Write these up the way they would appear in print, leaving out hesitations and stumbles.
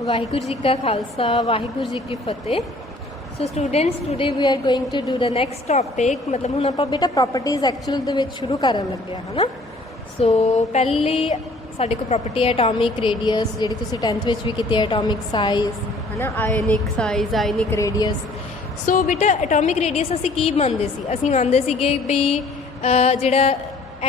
वाहिगुरू जी का खालसा वाहिगुरू जी की फतेह। So students today we are going to do the next topic. मतलब हुण आपां बेटा प्रॉपर्टीज़ एक्चुअल दे विच शुरू करन लगे है ना। सो पहली साडे कोल प्रॉपर्टी है एटॉमिक रेडियस, जिहड़ी तुसीं 10th विच भी कीती है, एटॉमिक साइज़ है ना, आयनिक साइज़, आयनिक रेडियस। सो बेटा एटॉमिक रेडियस असीं की मंनदे सी? असीं मंनदे सीगे भी जिहड़ा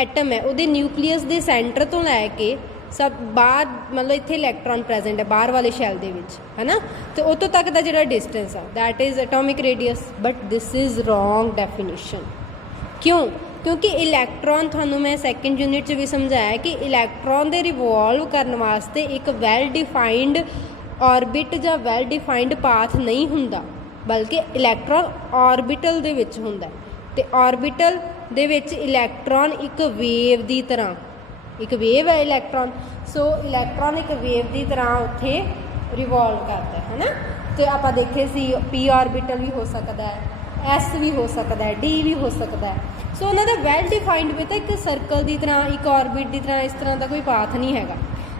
एटम है उहदे न्यूक्लीअस दे सेंटर तो लैके सब बाहर, मतलब इत्थे इलैक्ट्रॉन प्रेजेंट है बाहर वाले शैल दे विच है ना, तो उतों तक का जिहड़ा डिस्टेंस है that is atomic radius. But this is wrong definition. क्यों? क्योंकि इलैक्ट्रॉन, थानू मैं सैकेंड यूनिट च भी समझाया कि इलैक्ट्रॉन दे रिवॉल्व करने वास्ते एक वैल डिफाइंड ऑर्बिट या वैल डिफाइंड पाथ नहीं हुंदा, बल्कि इलैक्ट्रॉन ऑर्बिटल दे विच हुंदा है। ते ऑर्बिटल दे विच इलैक्ट्रॉन एक वेव की तरह, एक वेव है इलैक्ट्रॉन। सो इलैक्ट्रॉन एक वेव की तरह उत्थे रिवॉल्व करता है ना। तो आप देखे सी पी ऑर्बिटल भी हो सकता है, एस भी हो सकता है, डी भी हो सकता है। सो उन्होंने वैल डिफाइंड भी तो एक सर्कल की तरह, एक ऑर्बिट की तरह, इस तरह का कोई पाथ नहीं है।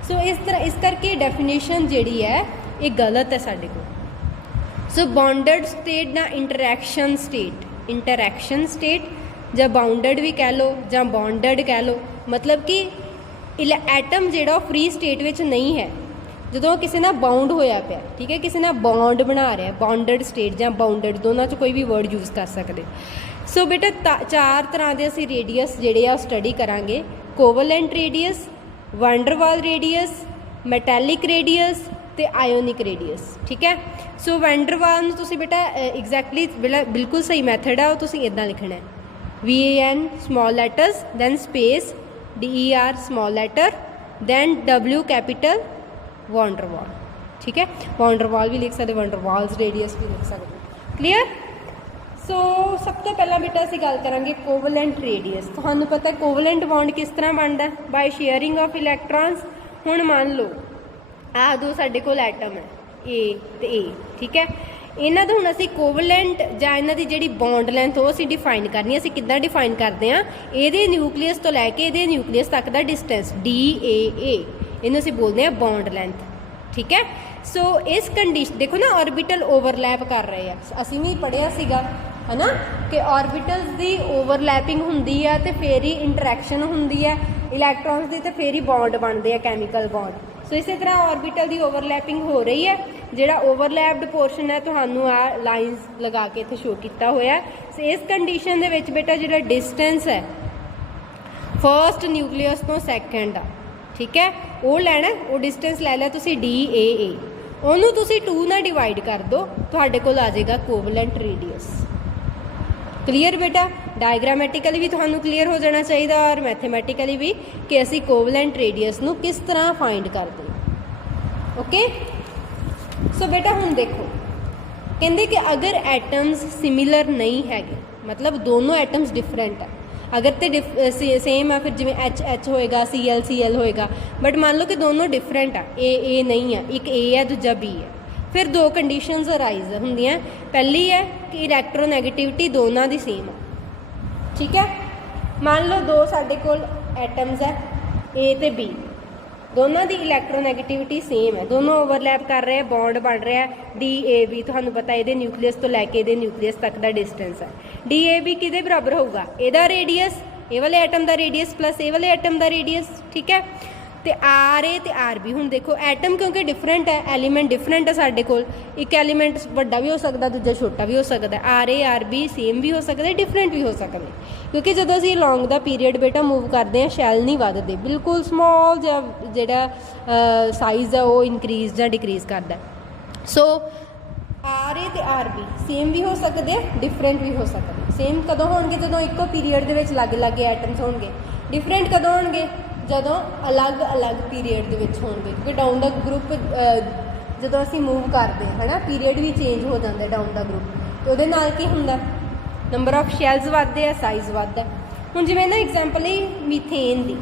सो इस तरह इस करके डेफिनेशन जी है ये गलत है साढ़े को। सो बॉन्डड स्टेट ना इंटरैक्शन स्टेट, इंटरैक्शन स्टेट या बाउंडड भी कह लो या बॉन्डड कह लो, मतलब कि एटम जोड़ा फ्री स्टेट में नहीं है जो किसी ना बाउंड होया पिया, ठीक है, किसी ना बॉन्ड बना रहा है। बॉन्डड स्टेट या बाउंडड दोनों च कोई भी वर्ड यूज़ कर सकते। सो बेटा चार तरह के असी रेडियस जोड़े आ स्टडी करांगे। कोवलेंट रेडियस, वैंडरवाल रेडियस, मैटैलिक रेडियस ते आयोनिक रेडियस, ठीक है। सो वैंडरवाल तुसी बेटा एग्जैक्टली बिल्कुल सही मैथड है, वो तुसी इदां लिखना है VAN small letters then space DER small letter then W capital Van der Waal, ठीक है। वॉन्डरवाल भी लिख सकते, वॉन्डरवाल्स रेडियस भी लिख सकते। क्लीयर? सो सब तो पहला बेटा असीं गल करांगे कोवलेंट रेडियस। तुहानूं पता है कोवलेंट बॉन्ड किस तरह बनता है? By sharing of electrons. हुण मान लो आ दो साडे कोल एटम है A ते A, ठीक है। इन्हां दा हुण असीं कोवलेंट जां इन्हां दी जिहड़ी बॉन्ड लेंथ वो असीं डिफाइन करनी। असीं किद्दां डिफाइन करदे हां? इहदे न्यूक्लीअस तो लैके इहदे न्यूक्लीअस तक दा डिस्टेंस DAA, इहनूं असीं बोलदे हां बॉन्ड लेंथ, ठीक है। सो इस कंडीशन देखो ना, ऑर्बिटल ओवरलैप कर रहे हैं, असीं भी पढ़िया सीगा है ना कि ऑर्बिटल्स की ओवरलैपिंग हुंदी है तो फिर ही इंटरैक्शन हुंदी है इलैक्ट्रॉन्स की, तो फिर ही बॉन्ड बनते हैं, कैमिकल बॉन्ड। सो इस तरह ऑर्बिटल की ओवरलैपिंग हो रही है। जिहड़ा ओवरलैप्ड पोर्शन है तुहानूं आ लाइनस लगा के इत्थे शो किया हुआ है। सो इस कंडीशन दे विच बेटा जिहड़ा डिस्टेंस है फर्स्ट न्यूक्लीअस तो सैकेंड का, ठीक है, वो लैना, वो डिस्टेंस लै लिया तुसीं DAA, उन्होंने तुसीं 2 नाल डिवाइड कर दो, तुहाडे कोल आ जाएगा कोवलेंट रेडियस। क्लीयर बेटा? डायग्रामैटिकली भी तुहानूं क्लीयर हो जाना चाहिए और मैथेमैटिकली भी कि असीं कोवलेंट रेडियस नूं किस तरह फाइंड करते हैं। ओके। सो बेटा हुण देखो, कहंदे कि अगर एटम्स सिमिलर नहीं है, मतलब दोनों एटम्स डिफरेंट है, अगर तो सेम है फिर जिवें H होएगा, Cl होएगा, बट मान लो कि दोनों डिफरेंट है, A नहीं है, एक A है दूजा B है, फिर दो कंडीशनस अराइज होंदियां। पहली है कि इलैक्ट्रोनैगेटिविटी दोनों की सेम है, ठीक है। मान लो दो साडे कोल एटम्स है A ते B, दोनों की इलैक्ट्रोनैगेटिविटी सेम है, दोनों ओवरलैप कर रहे हैं, बॉन्ड बन रहा है DAB। तुहानूं पता है ये न्यूक्लीअस तो लैके ये न्यूक्लीअस तक का डिस्टेंस है। DAB किहदे बराबर होगा? ਇਹਦਾ रेडियस, ये वाले एटम का रेडियस प्लस ये वाले एटम का रेडियस, ठीक है। तो RA तो RB, हुण देखो एटम क्योंकि डिफरेंट है, एलीमेंट डिफरेंट है साडे कोल, एक एलीमेंट वड्डा भी हो सकता, दूजा छोटा भी हो सकता है। RA RB सेम भी हो सकता है, डिफरेंट भी हो सकते हैं, क्योंकि जो असीं लॉन्ग दा पीरीयड बेटा मूव करते हैं शैल नहीं वधदे, बिल्कुल स्मॉल जिहड़ा साइज़ है वो इनक्रीज या डिक्रीज करता है। सो RA ते RB सेम भी हो सकते हैं, डिफरेंट भी हो सकते हैं। सेम कदों होणगे? जदों इक्को पीरीयड दे विच लग लग एटम्स होणगे। डिफरेंट कदों होणगे? जदों अलग अलग पीरीयड दे विच होणगे, क्योंकि डाउन द ग्रुप जदों असीं मूव करते हैं ना, पीरीयड भी चेंज हो जाता है डाउन द ग्रुप, तो उहदे नाल की हुंदा? नंबर ऑफ शैल्स वधदे आ, साइज़ वधदा। हुण जिवें ना एग्जाम्पल ही मीथेन दी,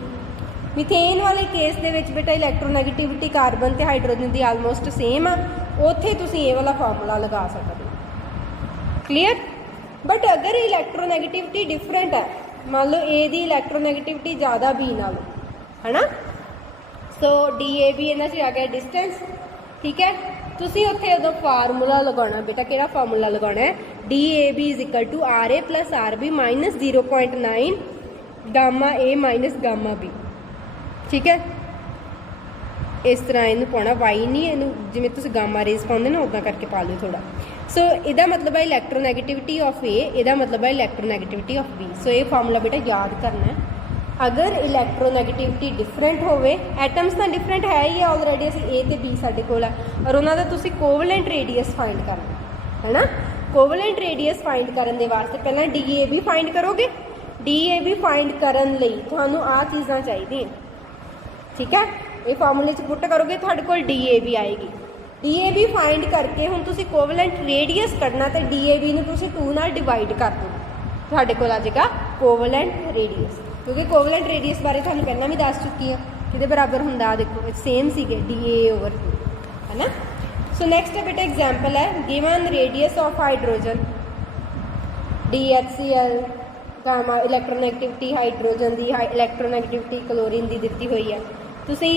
मीथेन वाले केस दे विच बेटा इलैक्ट्रोनैगेटिविटी कार्बन ते हाइड्रोजन की आलमोस्ट सेम आ, उत्थे तुसीं ये वाला फार्मूला लगा सकते हो। क्लीयर? बट अगर इलैक्ट्रोनैगेटिविटी डिफरेंट है, मान लो A की इलैक्ट्रोनैगेटिविटी ज़्यादा B नालों, है ना, सो DAB इन्हां च आ गया डिस्टेंस, ठीक है। तुसी उत्थे उदों फार्मूला लगाना बेटा, किहड़ा फार्मूला लगाना है, DAB is equal to RA plus RB minus 0.9 gamma A minus gamma B। ठीक है, इस तरह इनू पाना, वाई नहीं इनू जिवें तुसीं गामा रेज पाउंदे ना उदां करके पा लो थोड़ा। सो इहदा मतलब है इलैक्ट्रोनैगेटिविटी ऑफ A, इहदा मतलब है इलैक्ट्रोनैगेटिविटी ऑफ B। सो ये फार्मूला बेटा याद करना है। अगर इलैक्ट्रोनैगेटिविटी डिफरेंट होवे, एटम्स तो डिफरेंट है ही ऑलरेडी, असीं A ते B साडे कोल है, और उन्हां दा तुसीं कोवलेंट रेडियस फाइंड करना है ना। कोवलेंट रेडियस फाइंड करन दे वास्ते पहलां DAB फाइंड करोगे। DAB फाइंड करन लई तुहानूं आ चीज़ां चाहीदियां, ठीक है। ये फार्मूले च पुट करोगे तुहाडे कोल DAB आएगी। DAB फाइंड करके हुण तुसीं कोवलेंट रेडियस कढना, तो DAB नूं तुसीं 2 नाल डिवाइड कर दो, तुहाडे कोल आ जाएगा कोवलेंट रेडियस। क्योंकि कोवलेंट रेडियस बारे तुहानूं पहलां भी दस चुकी हाँ, किहदे बराबर हुंदा, देखो सेम सीगे DA/2 है ना। सो नैक्सट है बेटा एग्जाम्पल है, given radius of hydrogen DHCl, गामा इलैक्ट्रोनैगेटिविटी हाइड्रोजन की, इलैक्ट्रोनैगेटिविटी क्लोरीन की दी हुई है, तुसी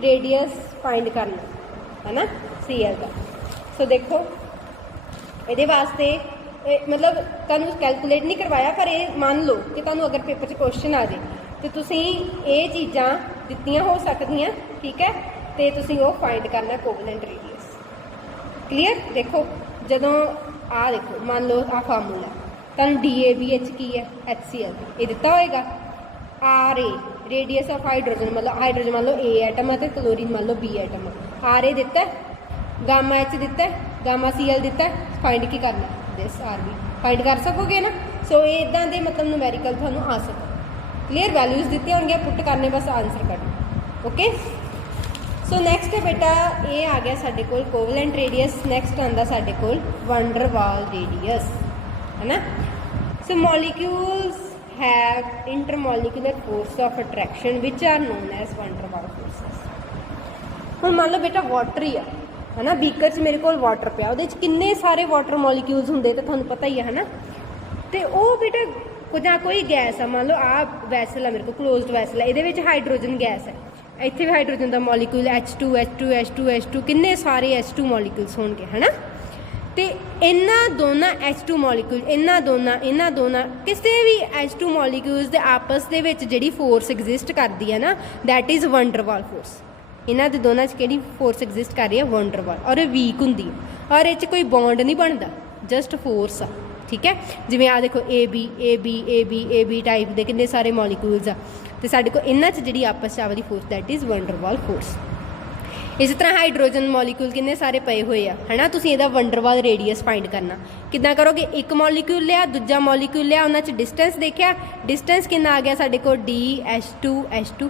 रेडियस फाइंड करना है ना Cl का। सो देखो ये वास्ते मतलब तुहानूं कैलकुलेट नहीं करवाया, पर ये मान लो कि तुहानूं अगर पेपर च क्वेश्चन आ जाए तो तुसी ये चीज़ां दित्तियां हो सकदियां, ठीक है, तो तुसी वो फाइंड करना कोवलेंट रेडियस। क्लीयर। देखो जदों आ देखो मान लो आ फार्मूला तुहानूं DABH की है HCl ये दिता होएगा, RA रेडियस ऑफ हाइड्रोजन, मतलब हाइड्रोजन मान लो A एटम है तो क्लोरीन मान लो B एटम है, RA दिता है, गामा H दिता है, गामा Cl दिता है, फाइंड की करना दिस RB फाइंड कर सकोगे ना। सो ये इदां दे मतलब न्यूमेरिकल तुहानूं आ सकदा। क्लीयर, वैल्यूज दित्ती होंगे, पुट करने बस आंसर करना। ओके। सो नैक्सट है बेटा ये आ गया साडे कोल कोवलेंट रेडियस। नैक्सट आंदा साडे कोल वंडर वाल रेडियस है ना। So molecules have intermolecular force of attraction which are known as Van der Waal forces. हुण मान लो बेटा वाटर ही है ना, बीकर च मेरे को वाटर पिया, वो किन्ने सारे वाटर मॉलिक्यूल्स होंगे तो तुहानूं पता ही है ना। तो वो बेटा कोई गैस है, मान लो आ वैसल है मेरे को क्लोज्ड वैसल है, ये हाइड्रोजन गैस है, इत्थे भी हाइड्रोजन का molecule H2 H2 H2 H2 किन्ने सारे H2 मॉलिक्यूल्स होंगे है ना। तो इन्हां दोनों H2 मॉलिक्यूल इन्हां दोनों किसी भी H2 मॉलिक्यूल्स के आपस दे विच जिहड़ी फोर्स एग्जिस्ट करती है ना, that is Van der Waal force. इन्हां दे दोनों च किहड़ी फोर्स एग्जिस्ट कर रही है, वंडर वाल, और वीक हुंदी है, और इह कोई बॉन्ड नहीं बनता, जस्ट फोर्स आ। ठीक है, जिवें आ देखो AB टाइप के कितने सारे मॉलिक्यूल्स आ, तो साडे कोल इन्हां च जिहड़ी आपस च आवदी force that is Van der Waal force. इस तरह हाइड्रोजन मॉलिक्यूल कितने सारे पे हुए है ना, तुसीं इहदा वंडर वाल रेडियस फाइंड करना किद्दां करोगे। एक मॉलिक्यूल लिया, दूजा मॉलिक्यूल लिया, उन्हां च डिस्टेंस देखिया, डिस्टेंस कितना आ गया साडे कोल DH2H2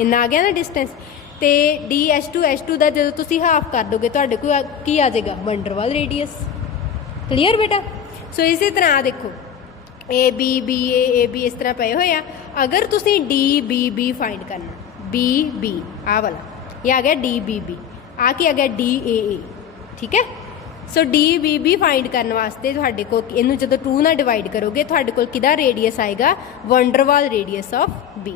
इन्ना आ गया ना डिस्टेंस। तो DH2H2 का जो तुसीं हाफ कर दोगे तुहाडे कोल की आ जाएगा, वंडर वाल रेडियस। क्लीयर बेटा। सो इसी तरह देखो AB इस तरह पे हुए आ, अगर तुसीं DBB फाइंड करना, BB आ वाला ये आ गया DBB, आ के आ गया DAA। ठीक है। सो DBB फाइंड करने वास्ते तुहाडे कोल इनू जो 2 नाल डिवाइड करोगे तुहाडे कोल किहदा रेडियस आएगा, wonder Waal radius of B।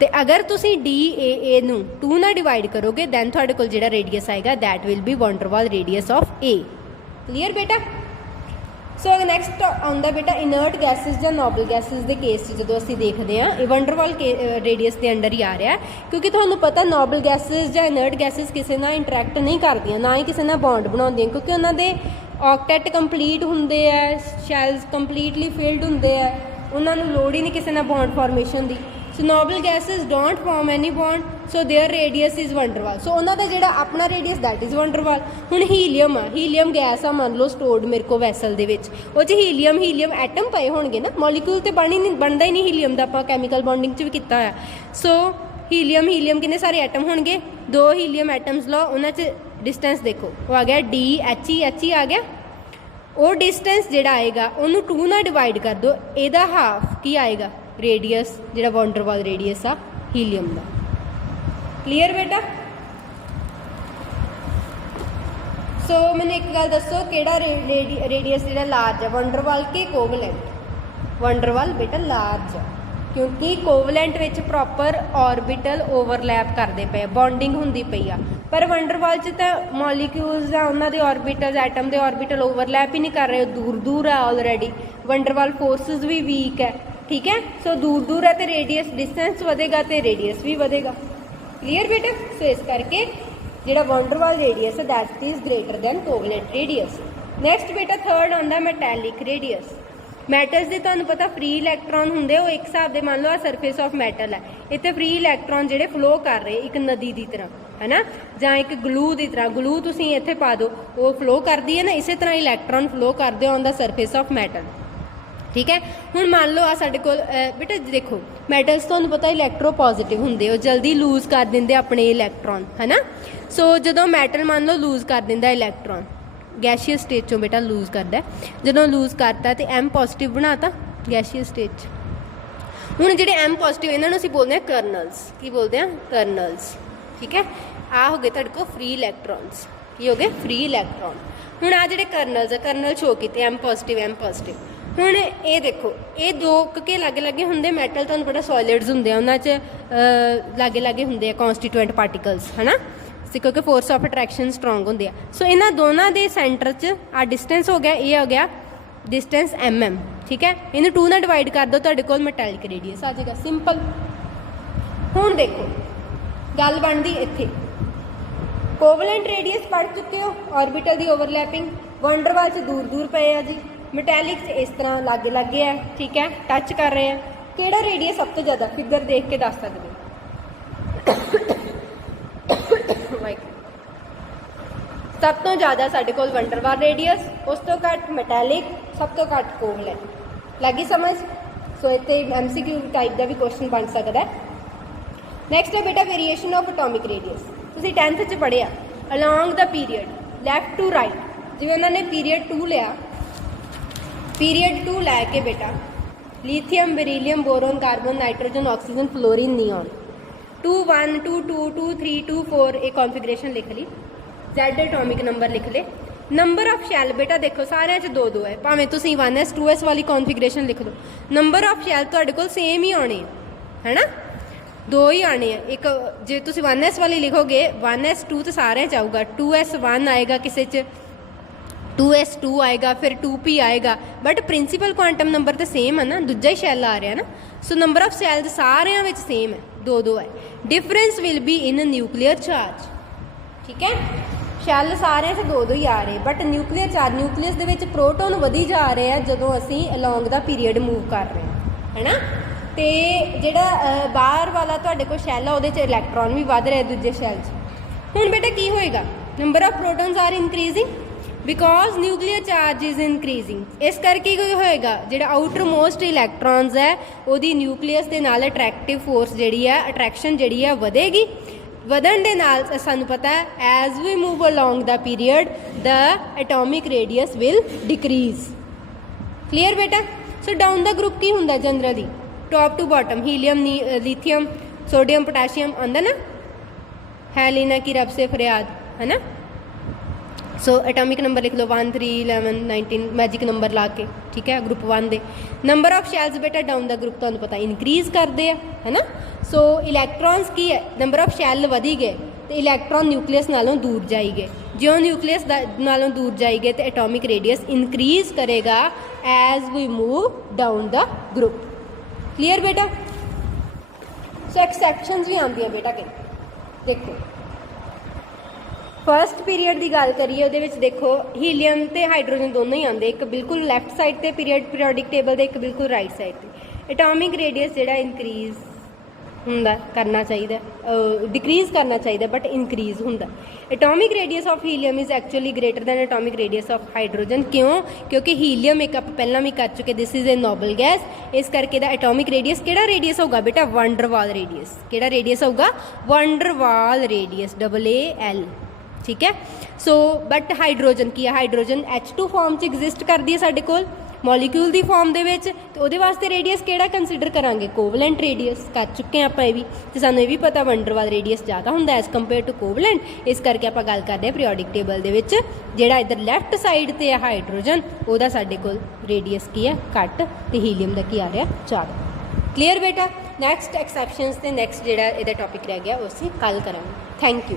तो अगर तुसीं DAA नू 2 नाल डिवाइड करोगे दैन तुहाडे कोल जिहड़ा रेडियस आएगा that will be Van der Waal radius of A। Clear बेटा। सो नैक्सट आउंदा बेटा इनर्ट गैसिज ਜਾਂ नोबल गैसिज के केस जो असीं देखते हैं ये वंडर वाल रेडियस के अंडर ही आ रहा है, क्योंकि तुहानूं पता नोबल गैसिज ਜਾਂ इनर्ट गैसिज किसी नाल इंटरैक्ट नहीं करदियां, ना ही किसी नाल बॉन्ड बनाउंदियां, क्योंकि उन्होंने ऑक्टेट कंप्लीट होंदे है, शैल्स कंप्लीटली फिल्ड होंदे है, उन्होंने लोड़ ही नहीं किसी नाल बॉन्ड फॉर्मेशन की। So noble gases don't form any bond, so their radius is Van der Waal. सो उन्होंने जो अपना रेडियस दैट इज़ वंडर वाल। हुण हीलीयम आ, हीलीयम गैस आ मान लो स्टोर्ड मेरे को वैसल दे विच, वो हीलीयम एटम पे होणगे ना, मॉलिक्यूल तो बनता ही नहीं हीलीयम का, आपां कैमिकल बॉन्डिंग च भी कीता होया। सो हीलीयम कितने सारे एटम होणगे, 2 हीलीयम एटम्स लो, उन्हां च डिस्टेंस देखो वो आ गया DHE आ गया। वो डिस्टेंस जिहड़ा आएगा उन्होंने 2 नाल डिवाइड कर दो, इहदा हाफ की आएगा रेडियस जिहड़ा वंडर वाल रेडियस आ हीलीयम का। क्लीयर बेटा। सो मैंने एक गल दसो किहड़ा रेडियस जिहड़ा लार्ज है, वंडर वाल के कोवलेंट। वंडर वाल बेटा लार्ज है, क्योंकि कोवलेंट विच प्रॉपर ऑर्बिटल ओवरलैप करते पे, बॉन्डिंग होंदी पई आ। पर वंडरवाल च तो मॉलीक्यूल्स आ उन्हां दे ऑर्बिटल्स एटम दे ऑर्बिटल ओवरलैप ही नहीं कर रहे, दूर दूर है ऑलरेडी। वंडरवाल फोर्सेस भी वीक है, ठीक है। सो दूर दूर है तो रेडियस डिस्टेंस वधेगा तो रेडियस भी वधेगा। क्लीयर बेटा? सो इस करके जिहड़ा वंडरवाल रेडियस है that is greater than covalent radius. Next बेटा थर्ड आंदा मैटैलिक रेडियस। मैटल्स के तुहानूं पता फ्री इलैक्ट्रॉन होंदे, वो एक हिसाब से मान लो आ सरफेस ऑफ मैटल है, इत्थे फ्री इलैक्ट्रॉन जिहड़े फ्लो कर रहे एक नदी की तरह है ना, जां एक ग्लू की तरह। ग्लू तुसीं इत्थे पा दो वो फ्लो करती है ना, इस तरह इलैक्ट्रॉन फ्लो करते on the surface of metal, ठीक है। हुण मान लो आ साडे कोल बेटा देखो मैटल्स तुहानूं पता इलैक्ट्रो पॉजिटिव होंदे, वो जल्दी लूज कर दिंदे अपने इलैक्ट्रॉन है ना। सो जदों मैटल मान लो लूज कर दिंदा इलैक्ट्रॉन गैसीयस स्टेज चों बेटा लूज करता है, जदों लूज करता तो M पॉजिटिव बनाता गैसीयस स्टेज। हुण जिहड़े M पॉजिटिव इन्हां नूं असीं बोलदे हैं कर्नल्स, की बोलते हैं कर्नल्स, ठीक है। आ हो गए तुहाडे कोल फ्री इलैक्ट्रॉन्स, की हो गए फ्री इलैक्ट्रॉन। हुण आ जिहड़े कर्नल्स है कर्नल शो कीते M पॉजिटिव। हुण ये देखो ये दो के लागे लागे होंदे मैटल, तुहानूं पता सॉलिड्स होंदे उन्हां च लागे लागे होंदे कॉन्स्टिट्यूएंट पार्टिकल्स है ना, क्योंकि फोर्स ऑफ अट्रैक्शन स्ट्रोंग होंदी है। सो इन्हां दोनों के सेंटर च आ डिस्टेंस हो गया, ये हो गया डिस्टेंस mm, ठीक है। इन्हें 2 नाल डिवाइड कर दो, तुहाडे कोल मैटैलिक रेडियस आ जाएगा, सिंपल। हुण देखो गल बनदी इत्थे कोवलेंट रेडियस पढ़ चुके हो, ऑर्बिटल की ओवरलैपिंग। वंडरवाल च दूर दूर पे है जी, मैटैलिक च इस तरह लागे लागे है, ठीक है, टच कर रहे हैं। किहड़ा रेडियस सब तो ज़्यादा फिगर देख के दस सकते सब तो ज़्यादा साडे कोल वंडरवाल रेडियस, उस तो घट मैटैलिक, सब तो घट कोवलेंट। लगी समझ? सो इत्थे MCQ टाइप का भी क्वेश्चन बन सकता है। नैक्सट है बेटा वेरीएशन ऑफ एटॉमिक रेडियस। तुसीं 10th च पढ़िया along the period left to right, जिवें उन्होंने पीरियड 2 लिया, पीरियड 2 लैके बेटा lithium beryllium boron carbon nitrogen oxygen fluorine neon 2 1 2 2 2 3 2 4 एक कॉन्फिगरेशन लिख ली। Z एटॉमिक नंबर लिख ले। नंबर ऑफ शैल बेटा देखो सारे च 2 2 है, भावें तुसीं 1s 2s वाली कॉन्फिगरेशन लिख दो, नंबर ऑफ शैल तुहाडे कोल सेम ही आने है ना, 2 ही आने हैं। एक जे तुसीं 1s वाली लिखोगे 1s 2 तो सारे च आऊगा, 2s 1 आएगा, किसी च 2s 2 आएगा, फिर 2p आएगा, बट प्रिंसीपल क्वांटम नंबर तो सेम है ना, दूजा ही शैल आ रहा है ना। सो नंबर ऑफ शैल सारे विच सेम है, 2 2 है। Difference will be in nuclear charge, ठीक है। शैल सारे 2 2 ही आ रहे, but nuclear charge nucleus they which proton वधी जा रहे हैं जदों असीं अलॉन्ग द पीरियड मूव कर रहे हैं है ना। तो जिहड़ा बाहर वाला तुहाडे कोल शैल है उहदे च इलैक्ट्रॉन भी वध रहे दूजे शैल च। हुण बेटा की होएगा, number of protons are increasing because nuclear charge is increasing. इस करके की होएगा, जिहड़ा आउटर मोस्ट इलैक्ट्रॉन्स है उहदी न्यूक्लीयस दे नाल अट्रैक्टिव फोर्स जिहड़ी है अट्रैक्शन जिहड़ी है वधेगी। ਵਧਣ ਦੇ ਨਾਲ ਸਾਨੂੰ ਪਤਾ ਹੈ as we move along the period the atomic radius will decrease. Clear ਬੇਟਾ? ਸੋ ਡਾਊਨ ਦਾ ਗਰੁੱਪ ਕੀ ਹੁੰਦਾ generally, top to bottom helium lithium sodium potassium आंदा ना, है लेना की रब से फरियाद है ना। सो एटॉमिक नंबर लिख लो 1 3 11 19 मैजिक नंबर ला के, ठीक है। ग्रुप 1 दे नंबर ऑफ शैल्स बेटा डाउन द ग्रुप तुहानूं पता इनक्रीज करते हैं है ना। सो इलैक्ट्रॉन्स की है, नंबर ऑफ शैल वधी गए तो इलैक्ट्रॉन न्यूक्लियस नालों दूर जाई गए, जो न्यूक्लियस नालों दूर जाई गए तो एटॉमिक रेडियस इनक्रीज करेगा as we move down the group. Clear बेटा? सो एक्सैप्शनस भी आती हैं बेटा के देखो। फस्ट पीरीयड की गल करिए वो देखो हीलियम तो हाइड्रोजन दोनों ही आते, एक बिल्कुल लैफ्ट साइड पर पीरियडिक टेबल के, एक बिल्कुल राइट साइड पर। एटॉमिक रेडियस जो इनक्रीज होंदा करना चाहिए, डिक्रीज करना चाहिए बट इनक्रीज होंदा। Atomic radius of helium is actually greater than atomic radius of hydrogen. क्यों? क्योंकि हीलियम एक आप पहला भी कर चुके, this is a noble gas, इस करके दा एटॉमिक रेडियस केड़ा रेडियस होगा बेटा? Van der Waals radius. केड़ा रेडियस होगा? वंडरवाल रेडियस, AAL, ठीक है। सो बट हाइड्रोजन की है, हाइड्रोजन H2 फॉर्म च एग्जिस्ट करती है साडे कोल मॉलीक्यूल की फॉर्म दे विच, तो उहदे वास्ते रेडियस केड़ा कंसीडर करांगे? कोवलेंट रेडियस कर चुके हैं आपां ये भी, तो सानूं ये भी पता वंडरवाल रेडियस ज़्यादा हुंदा एज कंपेयर टू कोवलेंट। इस करके आपां गल करदे हैं पीरियोडिक टेबल दे विच जिहड़ा इधर लैफ्ट साइड ते है हाइड्रोजन, उहदा साडे कोल रेडियस की है घट, ते हीलियम दा की आ रहा ज़्यादा। ਕਲੀਅਰ ਬੇਟਾ। ਨੈਕਸਟ ਐਕਸੈਪਸ਼ਨਸ ਤੇ ਨੈਕਸਟ ਜਿਹੜਾ ਇਹਦਾ ਟੌਪਿਕ ਰਹਿ ਗਿਆ ਉਹ ਅਸੀਂ ਕੱਲ੍ਹ ਕਰਾਂਗੇ। Thank you.